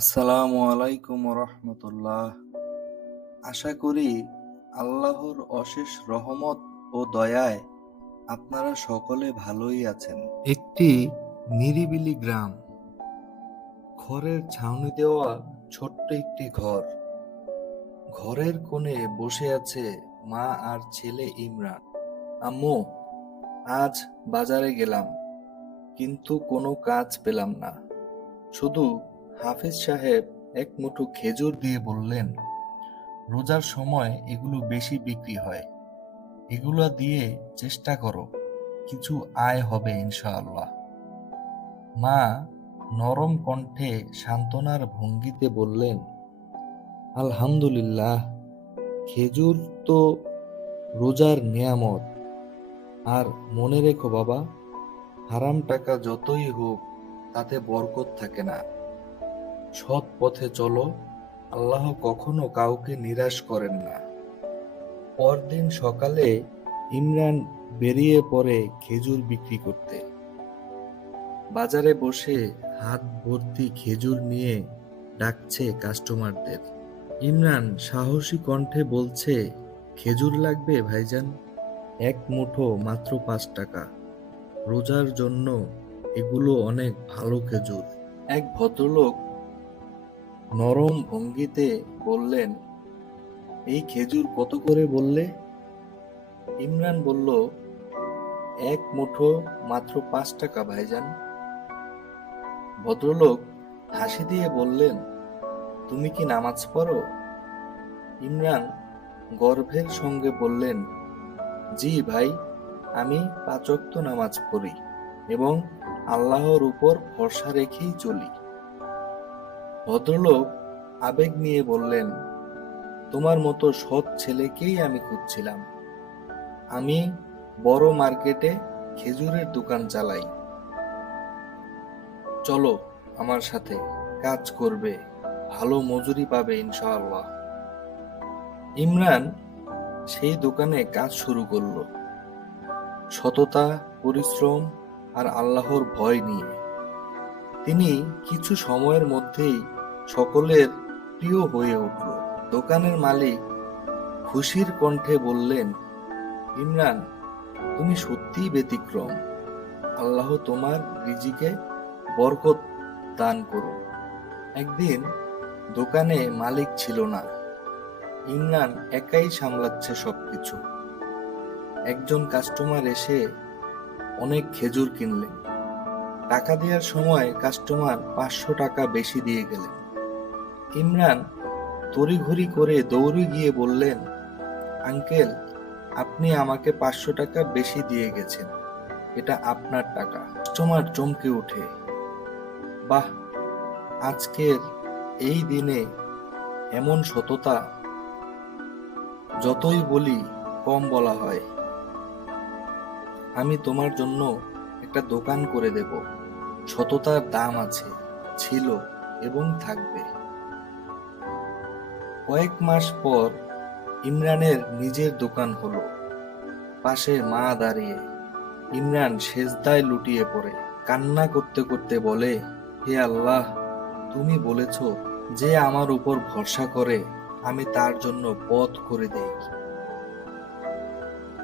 আসসালামু আলাইকুম রহমতুল্লাহ আশা করি আল্লাহর অশেষ রহমত ও দয়ায় আপনারা সকলে ভালোই আছেন। একটি নিরিবিলি গ্রাম। ঘরের ছাউনি দেওয়া ছোট্ট একটি ঘর। ঘরের কোণে বসে আছে মা আর ছেলে ইমরান। আম্মু, আজ বাজারে গেলাম, কিন্তু কোনো কাজ পেলাম না। শুধু হাফেজ সাহেব এক মুঠো খেজুর দিয়ে বললেন, রোজার সময় এগুলো বেশি বিক্রি হয়। এগুলো দিয়ে চেষ্টা করো, কিছু আয় হবে ইনশাআল্লাহ। মা নরম কণ্ঠে সান্ত্বনার ভঙ্গিতে বললেন, আলহামদুলিল্লাহ, খেজুর তো রোজার নিয়ামত। আর মনে রেখো বাবা, হারাম টাকা যতই হোক, তাতে বরকত থাকে না। সৎ পথে চলো, আল্লাহ কখনো কাউকে নিরাশ করেন না। পরদিন সকালে ইমরান বেরিয়ে পড়ে খেজুর বিক্রি করতে। বাজারে বসে হাত ভর্তি খেজুর নিয়ে ডাকছে কাস্টমারদের। ইমরান সাহসী কণ্ঠে বলছে, খেজুর লাগবে ভাইজান? এক মুঠো মাত্র পাঁচ টাকা। রোজার জন্য এগুলো অনেক ভালো খেজুর। এক ভদ্রলোক নরম ভঙ্গিতে বললেন, এই খেজুর কত করে বললে? ইমরান বলল, এক মুঠো মাত্র পাঁচ টাকা, ভাইজান। ভদ্রলোক হাসি দিয়ে বললেন, তুমি কি নামাজ পড়ো? ইমরান গর্ভের সঙ্গে বললেন, জি ভাই, আমি পাঁচক্ত নামাজ পড়ি এবং আল্লাহর উপর ভরসা রেখেই চলি। ভদ্রলোক আবেগ নিয়ে বললেন, তোমার মতো সৎ ছেলেকেই আমি খুঁজছিলাম। আমি বড় মার্কেটে খেজুরের দোকান চালাই। চলো আমার সাথে কাজ করবে, ভালো মজুরি পাবে ইনশাআল্লাহ। ইমরান সেই দোকানে কাজ শুরু করল। সততা, পরিশ্রম আর আল্লাহর ভয় নিয়ে তিনি কিছু সময়ের মধ্যেই সকলের প্রিয় হয়ে উঠল। দোকানের মালিক খুশির কণ্ঠে বললেন, ইমরান, তুমি সত্যিই ব্যতিক্রম। আল্লাহ তোমার রিজিকে বরকত দান করুন। একদিন দোকানে মালিক ছিল না। ইমরান একাই সামলাচ্ছে সবকিছু। একজন কাস্টমার এসে অনেক খেজুর কিনলেন। টাকা দেওয়ার সময় কাস্টমার পাঁচশো টাকা বেশি দিয়ে গেলেন। ইমরান তড়িঘড়ি করে দৌড়ে গিয়ে বললেন, আঙ্কেল, আপনি আমাকে পাঁচশো টাকা বেশি দিয়ে গেছেন। এটা আপনার টাকা। কাস্টমার চমকে ওঠে। বাহ! আজকের এই দিনে এমন সততা, যতই বলি কম বলা হয়। আমি তোমার জন্য একটা দোকান করে দেব। সততার দাম আছে, ছিল এবং থাকবে। কয়েক মাস পর ইমরানের নিজের দোকান হলো। পাশে মা দাঁড়িয়ে ইমরান সেজদায় লুটিয়ে পড়ে। কান্না করতে করতে বলে, হে আল্লাহ, তুমি বলেছ যে আমার উপর ভরসা করে, আমি তার জন্য পথ করে দেই।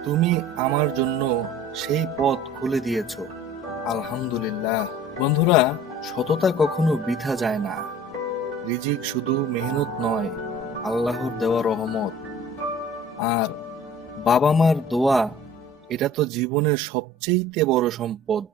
তুমি আমার জন্য সেই পথ খুলে দিয়েছ। আলহামদুলিল্লাহ। বন্ধুরা, সততা কখনো বৃথা যায় না। রিজিক শুধু মেহনত নয়, আল্লাহর দেওয়া রহমত। আর বাবা মার দোয়া, এটা তো জীবনের সবচেয়ে বড় সম্পদ।